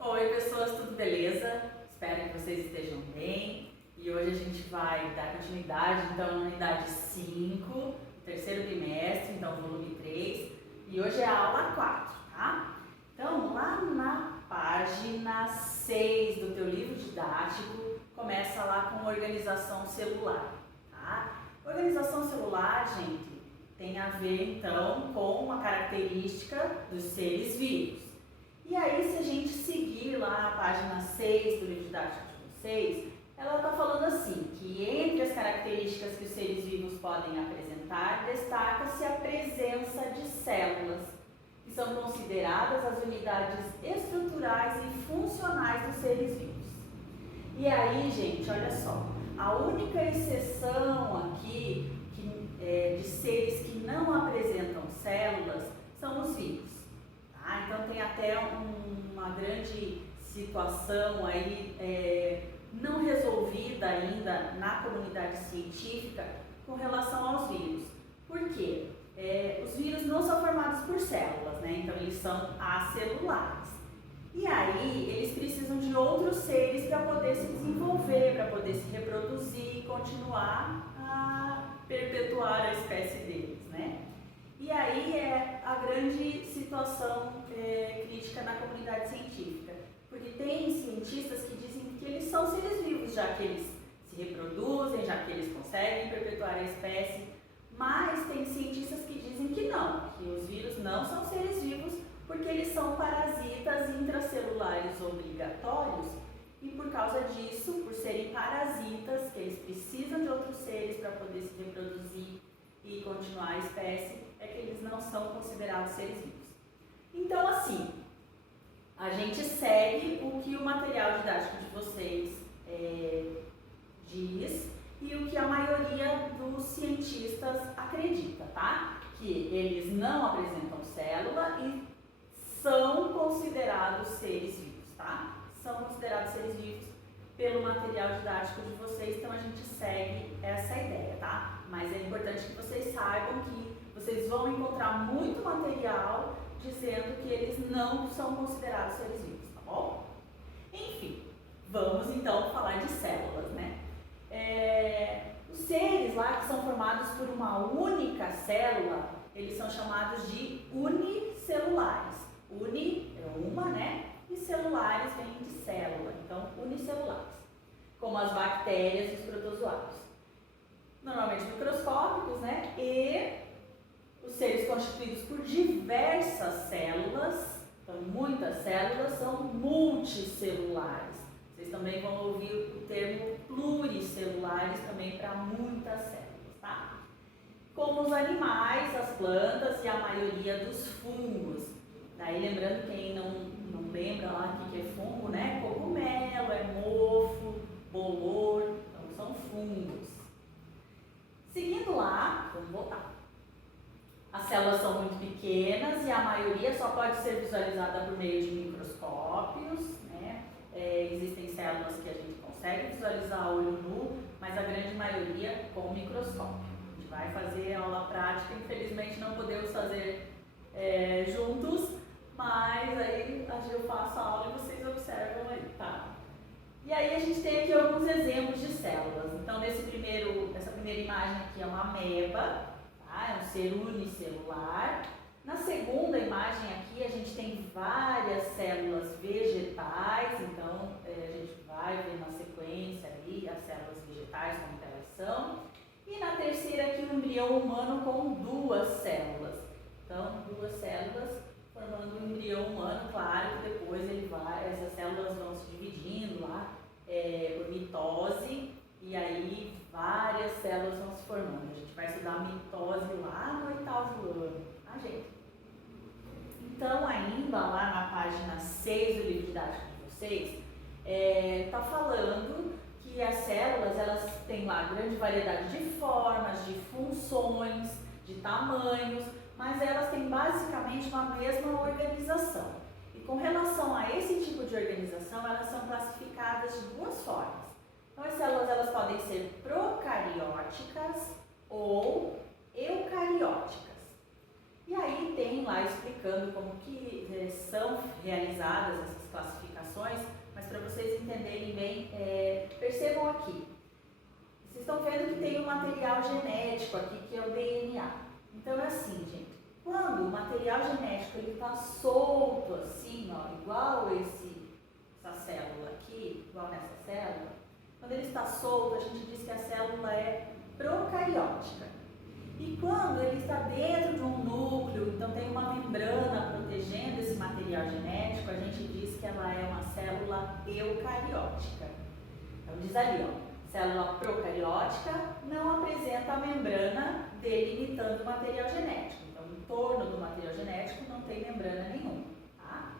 Oi pessoas, tudo beleza? Espero que vocês estejam bem. E hoje a gente vai dar continuidade então na unidade 5, terceiro bimestre, então volume 3. E hoje é a aula 4, tá? Então lá na página 6 do teu livro didático, começa lá com organização celular, tá? Organização celular, gente, tem a ver então com uma característica dos seres vivos. E aí, se a gente seguir lá a página 6 do livro didático de vocês, ela está falando assim, que entre as características que os seres vivos podem apresentar, destaca-se a presença de células, que são consideradas as unidades estruturais e funcionais dos seres vivos. E aí, gente, olha só, a única exceção aqui de seres que não apresentam células são os vivos. Então tem até uma grande situação aí não resolvida ainda na comunidade científica com relação aos vírus. Por quê? Os vírus não são formados por células, né? Então eles são acelulares. E aí eles precisam de outros seres para poder se desenvolver, para poder se reproduzir e continuar a perpetuar a espécie deles, né? E aí é a grande situação crítica na comunidade científica, porque tem cientistas que dizem que eles são seres vivos, já que eles se reproduzem, já que eles conseguem perpetuar a espécie, mas tem cientistas que dizem que não, que os vírus não são seres vivos, porque eles são parasitas intracelulares obrigatórios, e por causa disso, por serem parasitas, que eles precisam de outros seres para poder se reproduzir e continuar a espécie, é que eles não são considerados seres vivos. Então, assim, a gente segue o que o material didático de vocês diz e o que a maioria dos cientistas acredita, tá? Que eles não apresentam célula e são considerados seres vivos, tá? São considerados seres vivos pelo material didático de vocês, então a gente segue essa ideia, tá? Mas é importante que vocês saibam que vocês vão encontrar muito material dizendo que eles não são considerados seres vivos, tá bom? Enfim, vamos então falar de células, né? Os seres lá que são formados por uma única célula, eles são chamados de unicelulares. Uni é uma, né? E celulares vem de célula, então unicelulares, como as bactérias e os protozoários. Normalmente microscópicos, né? E os seres constituídos por diversas células, então muitas células, são multicelulares. Vocês também vão ouvir o termo pluricelulares também para muitas células, tá? Como os animais, as plantas e a maioria dos fungos. Daí lembrando, quem não lembra lá o que é fungo, né? Cogumelo, é mofo, bolor, então são fungos. Seguindo lá, vamos voltar. As células são muito pequenas e a maioria só pode ser visualizada por meio de microscópios, né? Existem células que a gente consegue visualizar a olho nu, mas a grande maioria com microscópio. A gente vai fazer aula prática, infelizmente não podemos fazer juntos, mas aí eu faço a aula e vocês observam aí, tá? E aí a gente tem aqui alguns exemplos de células. Então essa primeira imagem aqui é uma ameba, tá? É um ser unicelular. Na segunda imagem aqui a gente tem várias células vegetais, então a gente vai ver na sequência ali as células vegetais como elas são. E na terceira aqui o embrião humano com duas células. Então duas células formando um embrião humano, claro que depois essas células vão se dividindo lá por mitose, e aí várias células vão se formando. A gente vai estudar a mitose lá no 8º ano, tá, gente? Então, ainda lá na página 6 do livro didático de vocês, está falando que as células, elas têm lá grande variedade de formas, de funções, de tamanhos, mas elas têm basicamente uma mesma organização. E com relação a esse tipo de organização, elas são classificadas de duas formas. Então, as células elas podem ser procarióticas ou eucarióticas. E aí tem lá explicando como que são realizadas essas classificações, mas para vocês entenderem bem, percebam aqui. Vocês estão vendo que tem um material genético aqui, que é o DNA. Então é assim, gente, quando o material genético está solto assim, ó, igual essa célula aqui, igual nessa célula, quando ele está solto, a gente diz que a célula é procariótica. E quando ele está dentro de um núcleo, então tem uma membrana protegendo esse material genético, a gente diz que ela é uma célula eucariótica. Então diz ali, ó, célula procariótica não apresenta a membrana delimitando o material genético. Então, em torno do material genético não tem membrana nenhuma. Tá?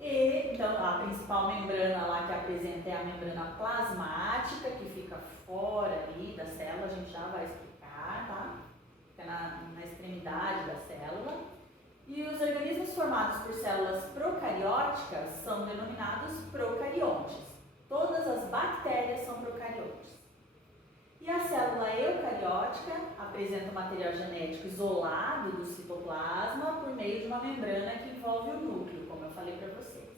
E, então, a principal membrana lá que apresenta é a membrana plasmática, que fica fora ali da célula, a gente já vai explicar, tá? Fica na extremidade da célula. E os organismos formados por células procarióticas são denominados procariontes. Todas as bactérias são procariontes. E a célula eucariótica apresenta o material genético isolado do citoplasma por meio de uma membrana que envolve o núcleo, como eu falei para vocês.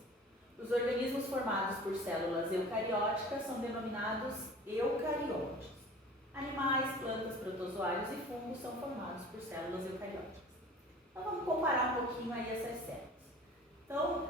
Os organismos formados por células eucarióticas são denominados eucariontes. Animais, plantas, protozoários e fungos são formados por células eucarióticas. Então vamos comparar um pouquinho aí essas células. Então,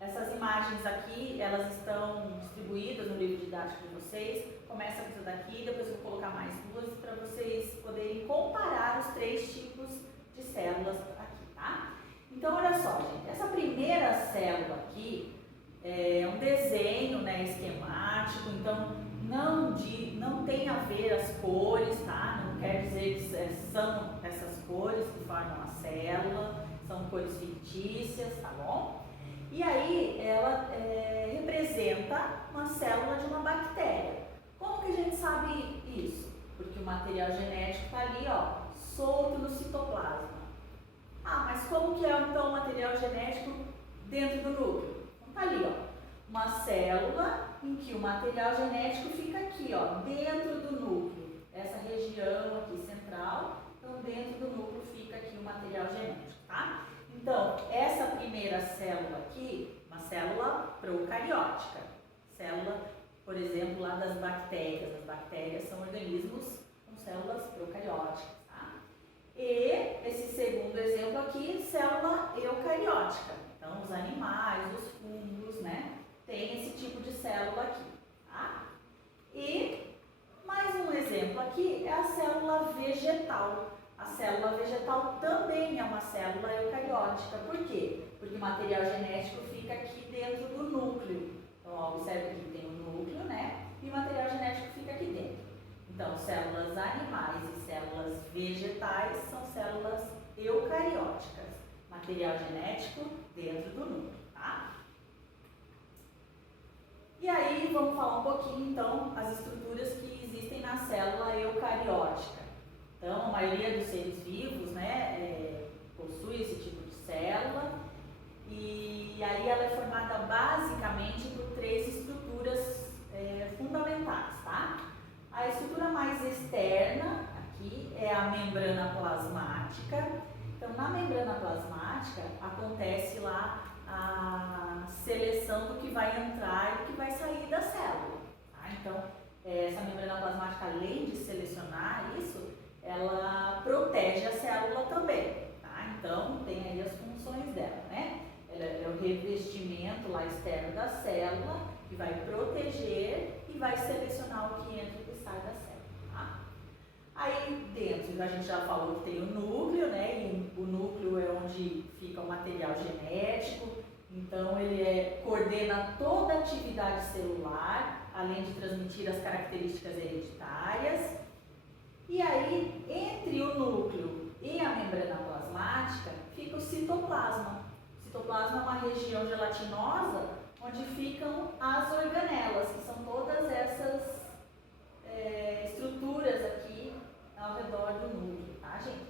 essas imagens aqui, elas estão distribuídas no livro didático de vocês. Começa com essa daqui, depois eu vou colocar mais duas para vocês poderem comparar os três tipos de células aqui, tá? Então, olha só, gente, essa primeira célula aqui é um desenho, né, esquemático, então não tem a ver as cores, tá? Não quer dizer que são essas cores que formam a célula, são cores fictícias, tá bom? E aí ela representa uma célula de uma bactéria. Como que a gente sabe isso? Porque o material genético está ali, ó, solto no citoplasma. Ah, mas como que é então o material genético dentro do núcleo? Então está ali, ó, uma célula em que o material genético fica aqui, ó, dentro do núcleo. Essa região aqui central, então dentro do núcleo fica aqui o material genético, tá? Então, essa primeira célula aqui, uma célula procariótica. Célula, por exemplo, lá das bactérias. As bactérias são organismos com células procarióticas, tá? E esse segundo exemplo aqui, célula eucariótica. Então, os animais, os fungos, né, tem esse tipo de célula aqui, tá? E mais um exemplo aqui é a célula vegetal. A célula vegetal também é uma célula eucariótica. Por quê? Porque o material genético fica aqui dentro do núcleo. Então, ó, observe que tem o núcleo, né? E o material genético fica aqui dentro. Então, células animais e células vegetais são células eucarióticas. Material genético dentro do núcleo, tá? E aí, vamos falar um pouquinho, então, as estruturas que existem na célula eucariótica. Então, a maioria dos seres vivos, né, possui esse tipo de célula, e aí ela é formada basicamente por três estruturas fundamentais, tá? A estrutura mais externa aqui é a membrana plasmática. Então, na membrana plasmática acontece lá a seleção do que vai entrar e do que vai sair da célula, tá? Então, essa membrana plasmática, além de selecionar isso, ela protege a célula também, tá? Então, tem aí as funções dela, né? Ela é o revestimento lá externo da célula, que vai proteger e vai selecionar o que entra e o que sai da célula, tá? Aí dentro, a gente já falou que tem o núcleo, né? E o núcleo é onde fica o material genético, então ele coordena toda a atividade celular, além de transmitir as características hereditárias. E aí, entre o núcleo e a membrana plasmática, fica o citoplasma. O citoplasma é uma região gelatinosa onde ficam as organelas, que são todas essas estruturas aqui ao redor do núcleo, tá, gente?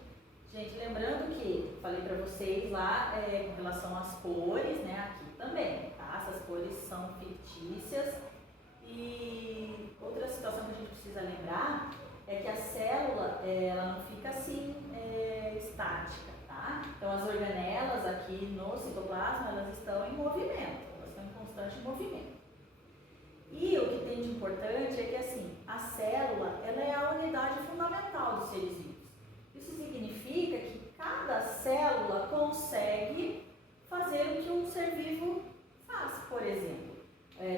Gente, lembrando que falei para vocês lá com relação às cores, né, aqui também, tá? Essas cores são fictícias. E outra situação que a gente precisa lembrar é que a célula, ela não fica assim estática, tá? Então as organelas aqui no citoplasma, elas estão em movimento, elas estão em constante movimento. E o que tem de importante é que assim, a célula, ela é a unidade fundamental dos seres vivos. Isso significa que cada célula consegue fazer o que um ser vivo faz, por exemplo.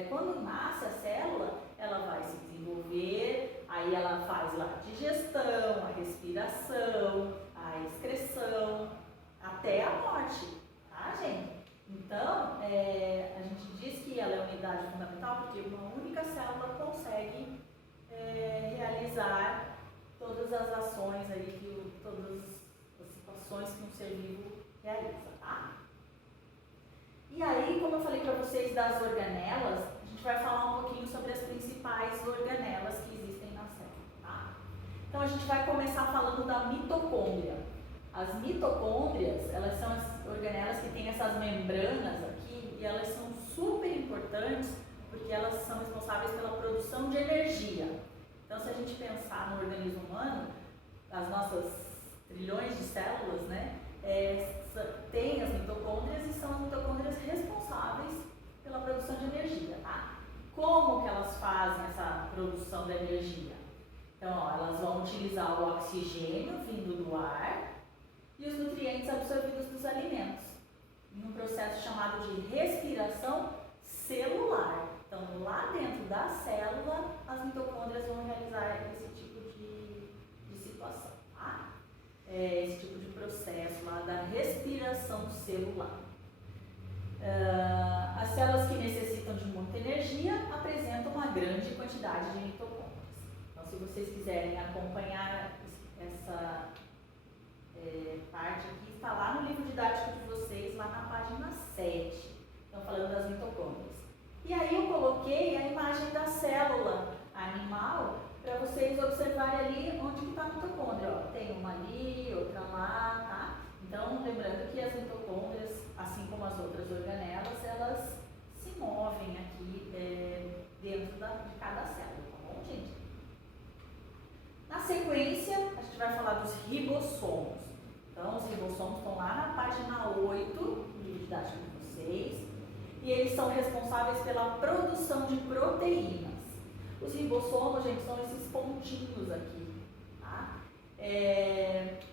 Quando nasce a célula, ela vai se desenvolver, aí ela faz lá a digestão, a respiração, a excreção, até a morte, tá, gente? Então, a gente diz que ela é a unidade fundamental porque uma única célula consegue realizar todas as ações aí, todas as situações que um ser vivo realiza, tá? E aí, como eu falei para vocês das organelas, a gente vai falar um pouquinho sobre as principais organelas que existem na célula, tá? Então, a gente vai começar falando da mitocôndria. As mitocôndrias, elas são as organelas que têm essas membranas aqui e elas são super importantes porque elas são responsáveis pela produção de energia. Então, se a gente pensar no organismo humano, as nossas trilhões de células, né, tem as mitocôndrias e são as mitocôndrias responsáveis pela produção de energia, tá? Como que elas fazem essa produção da energia? Então, ó, elas vão utilizar o oxigênio vindo do ar e os nutrientes absorvidos dos alimentos, em um processo chamado de respiração celular. Então, lá dentro da célula, as mitocôndrias vão realizar esse tipo de situação, tá? Esse tipo de processo lá da respiração celular. As células que necessitam de muita energia apresentam uma grande quantidade de mitocôndrias. Então, se vocês quiserem acompanhar essa parte aqui, está lá no livro didático de vocês, lá na página 7. Estão falando das mitocôndrias. E aí eu coloquei a imagem da célula animal para vocês observarem ali onde está a mitocôndria. Ó, tem uma ali, outra lá, tá? Então, lembrando que as mitocôndrias, assim como as outras organelas, elas se movem aqui dentro de cada célula, tá bom, gente? Na sequência, a gente vai falar dos ribossomos. Então, os ribossomos estão lá na página 8 do livro didático de vocês. E eles são responsáveis pela produção de proteínas. Os ribossomos, gente, são esses pontinhos aqui, tá?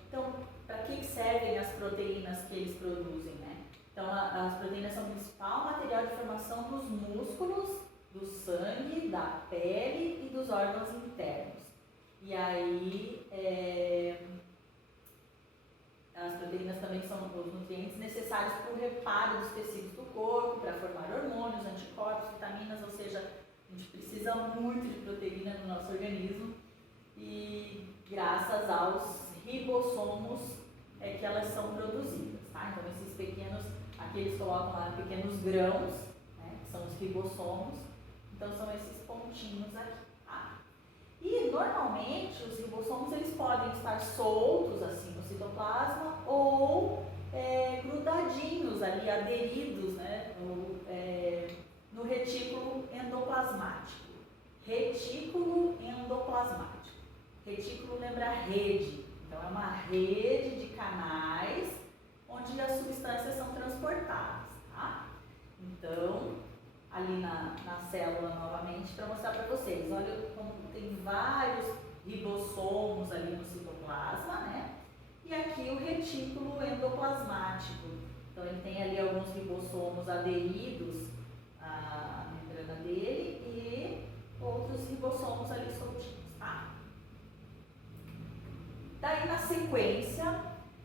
Então, para que servem as proteínas que eles produzem, né? Então, as proteínas são o principal material de formação dos músculos, do sangue, da pele e dos órgãos internos. E aí, as proteínas também são os nutrientes necessários para o reparo dos tecidos do corpo, para formar hormônios, anticorpos, vitaminas, ou seja, a gente precisa muito de proteína no nosso organismo e graças aos ribossomos que elas são produzidas, tá? Então esses pequenos, aqui eles colocam lá pequenos grãos, né, que são os ribossomos, então são esses pontinhos aqui, tá? E normalmente os ribossomos eles podem estar soltos assim no citoplasma ou grudadinhos ali, aderidos, né, no retículo endoplasmático. Retículo endoplasmático. Retículo lembra rede, então é uma rede de canais onde as substâncias são transportadas, tá? Então, ali na célula novamente, para mostrar para vocês, olha como tem vários ribossomos ali no citoplasma, né? E aqui o retículo endoplasmático. Então ele tem ali alguns ribossomos aderidos à membrana dele e outros ribossomos ali soltinhos, tá? Daí na sequência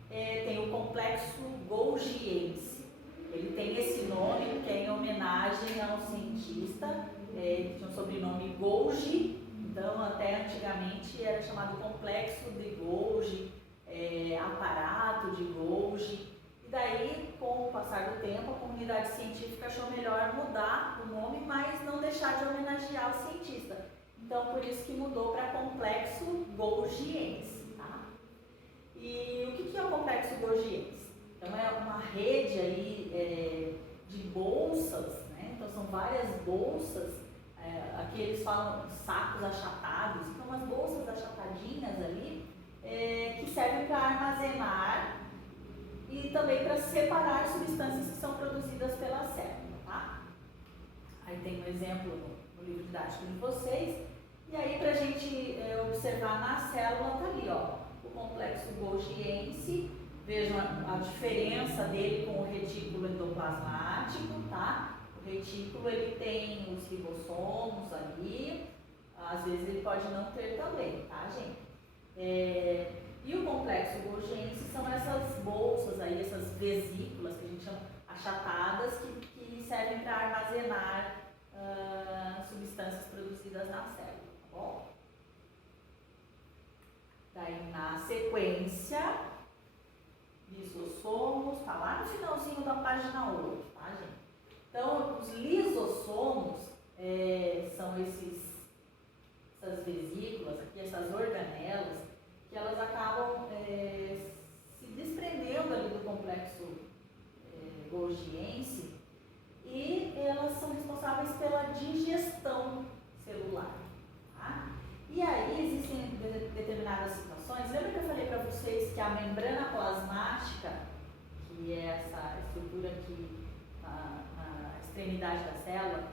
tem o complexo golgiense. Ele tem esse nome porque é em homenagem a um cientista que tinha o sobrenome Golgi. Então até antigamente era chamado complexo de Golgi, aparato de Golgi. E daí, com o passar do tempo, a comunidade científica achou melhor mudar o nome, mas não deixar de homenagear o cientista. Então, por isso que mudou para complexo golgiense, tá? E o que é o complexo golgiense? Então, é uma rede aí de bolsas, né? Então, são várias bolsas, aqui eles falam sacos achatados, então, as bolsas achatadinhas ali, que servem para armazenar também para separar substâncias que são produzidas pela célula, tá? Aí tem um exemplo no livro didático de vocês. E aí, para a gente observar na célula, tá ali, ó, o complexo golgiense. Vejam a diferença dele com o retículo endoplasmático, tá? O retículo, ele tem os ribossomos ali, às vezes ele pode não ter também, tá, gente? E o complexo golgiense são essas bolsas aí, essas vesículas que a gente chama achatadas, que servem para armazenar substâncias produzidas na célula, tá bom? Daí, na sequência, lisossomos, tá lá no finalzinho da página 8, tá, gente? Então, os lisossomos são essas vesículas aqui, essas organelas, que elas acabam se desprendendo ali do complexo golgiense e elas são responsáveis pela digestão celular, tá? E aí existem determinadas situações. Lembra que eu falei para vocês que a membrana plasmática, que é essa estrutura aqui na extremidade da célula,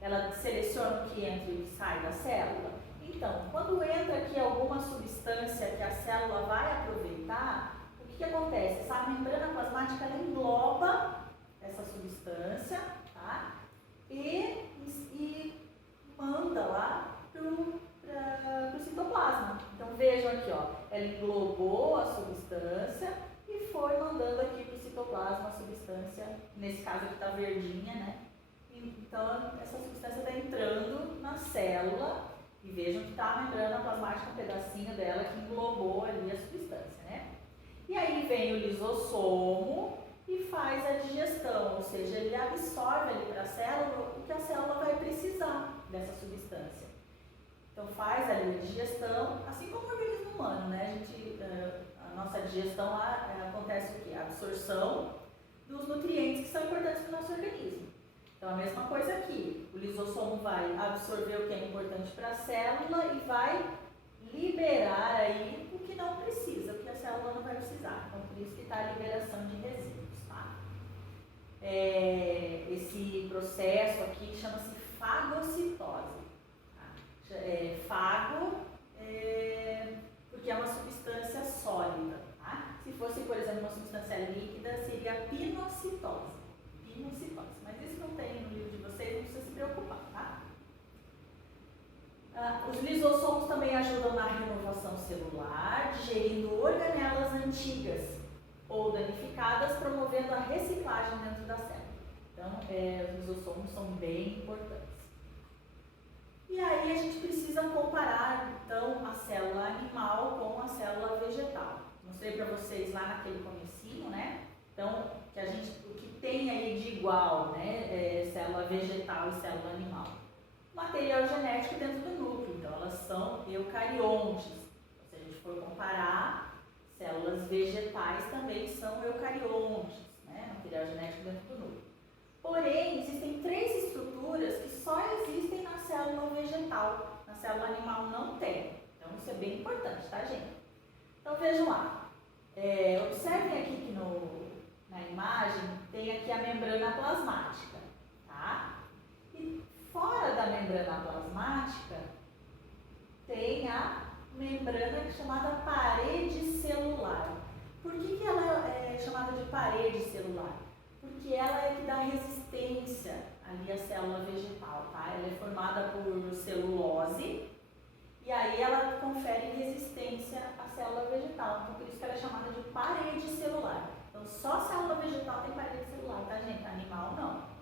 ela seleciona o que entra e o que sai da célula? Então, quando entra aqui alguma substância que a célula vai aproveitar, o que acontece? Essa membrana plasmática ela engloba essa substância, tá? E manda lá para o citoplasma. Então vejam aqui, ó, ela englobou a substância e foi mandando aqui para o citoplasma a substância, nesse caso aqui está verdinha, né? Então essa substância está entrando na célula e vejam que está a membrana plasmática, um pedacinho dela que englobou ali a substância, né? E aí vem o lisossomo e faz a digestão, ou seja, ele absorve ali para a célula o que a célula vai precisar dessa substância. Então faz ali a digestão, assim como o organismo humano, né? A nossa digestão acontece o quê? A absorção dos nutrientes que são importantes para o nosso organismo. Então a mesma coisa aqui, o lisossomo vai absorver o que é importante para a célula e vai liberar aí o que não precisa, o que a célula não vai precisar. Então por isso que está a liberação de resíduos, tá? Esse processo aqui chama-se fagocitose. Fago porque é uma substância sólida, tá? Se fosse, por exemplo, uma substância líquida, seria pinocitose. Mas isso não tem no livro de vocês, não precisa se preocupar, tá? Os lisossomos também ajudam na renovação celular, digerindo organelas antigas ou danificadas, promovendo a reciclagem dentro da célula. Então, os lisossomos são bem importantes. E aí a gente precisa comparar, então, a célula animal com a célula vegetal. Mostrei para vocês lá naquele comecinho, né? Então, o que tem aí de igual, né? Célula vegetal e célula animal. Material genético dentro do núcleo, então elas são eucariontes. Se a gente for comparar, células vegetais também são eucariontes, né? Material genético dentro do núcleo. Porém, existem 3 estruturas que só existem na célula vegetal, na célula animal não tem. Então isso é bem importante, tá, gente? Então vejam lá, observem aqui que na imagem tem aqui a membrana plasmática, tá? E fora da membrana plasmática tem a membrana chamada parede celular. Por que ela é chamada de parede celular? Porque ela é que dá resistência ali à célula vegetal, tá? Ela é formada por celulose e aí ela confere resistência à célula vegetal. Então, por isso que ela é chamada de parede celular. Então, só a célula vegetal tem parede celular, tá, gente? Animal, não.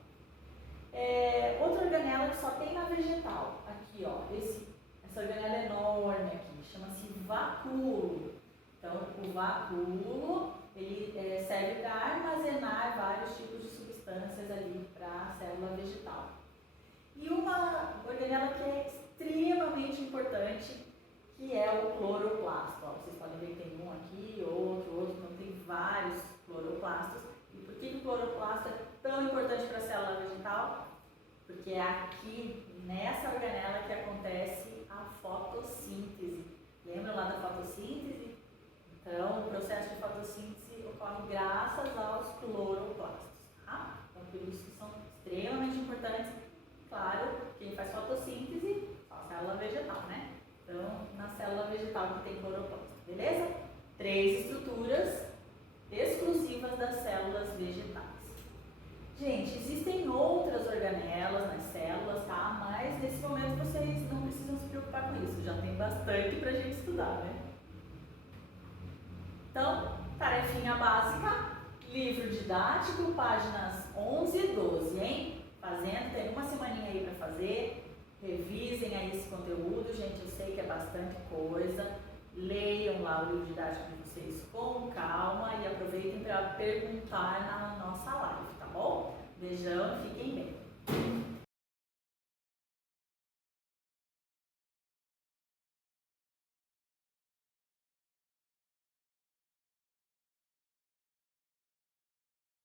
Outra organela que só tem na vegetal, aqui, ó, essa organela enorme aqui, chama-se vacúolo. Então, o vacúolo, ele serve para armazenar vários tipos de substâncias ali para a célula vegetal. E uma organela que é extremamente importante, que é o cloroplasto. Ó, vocês podem ver que tem um aqui, outro, então tem vários cloroplastos. E por que o cloroplasto é tão importante para a célula vegetal? Porque é aqui, nessa organela, que acontece a fotossíntese. Lembra lá da fotossíntese? Então, o processo de fotossíntese ocorre graças ao cloroplastos, tá? Então, por isso que são extremamente importantes. Claro, quem faz fotossíntese, só a célula vegetal, né? Então, na célula vegetal que tem cloroplasto, beleza? 3 estruturas exclusivas das células vegetais. Gente, existem outras organelas nas células, tá? Mas nesse momento vocês não precisam se preocupar com isso, já tem bastante pra gente estudar, né? Então, tarefinha básica, livro didático, páginas 11 e 12, hein? Fazendo, tem uma semaninha aí pra fazer, revisem aí esse conteúdo, gente, eu sei que é bastante coisa, leiam lá o livro didático de vocês com calma e aproveitem para perguntar na nossa live, tá bom? Beijão, fiquem bem.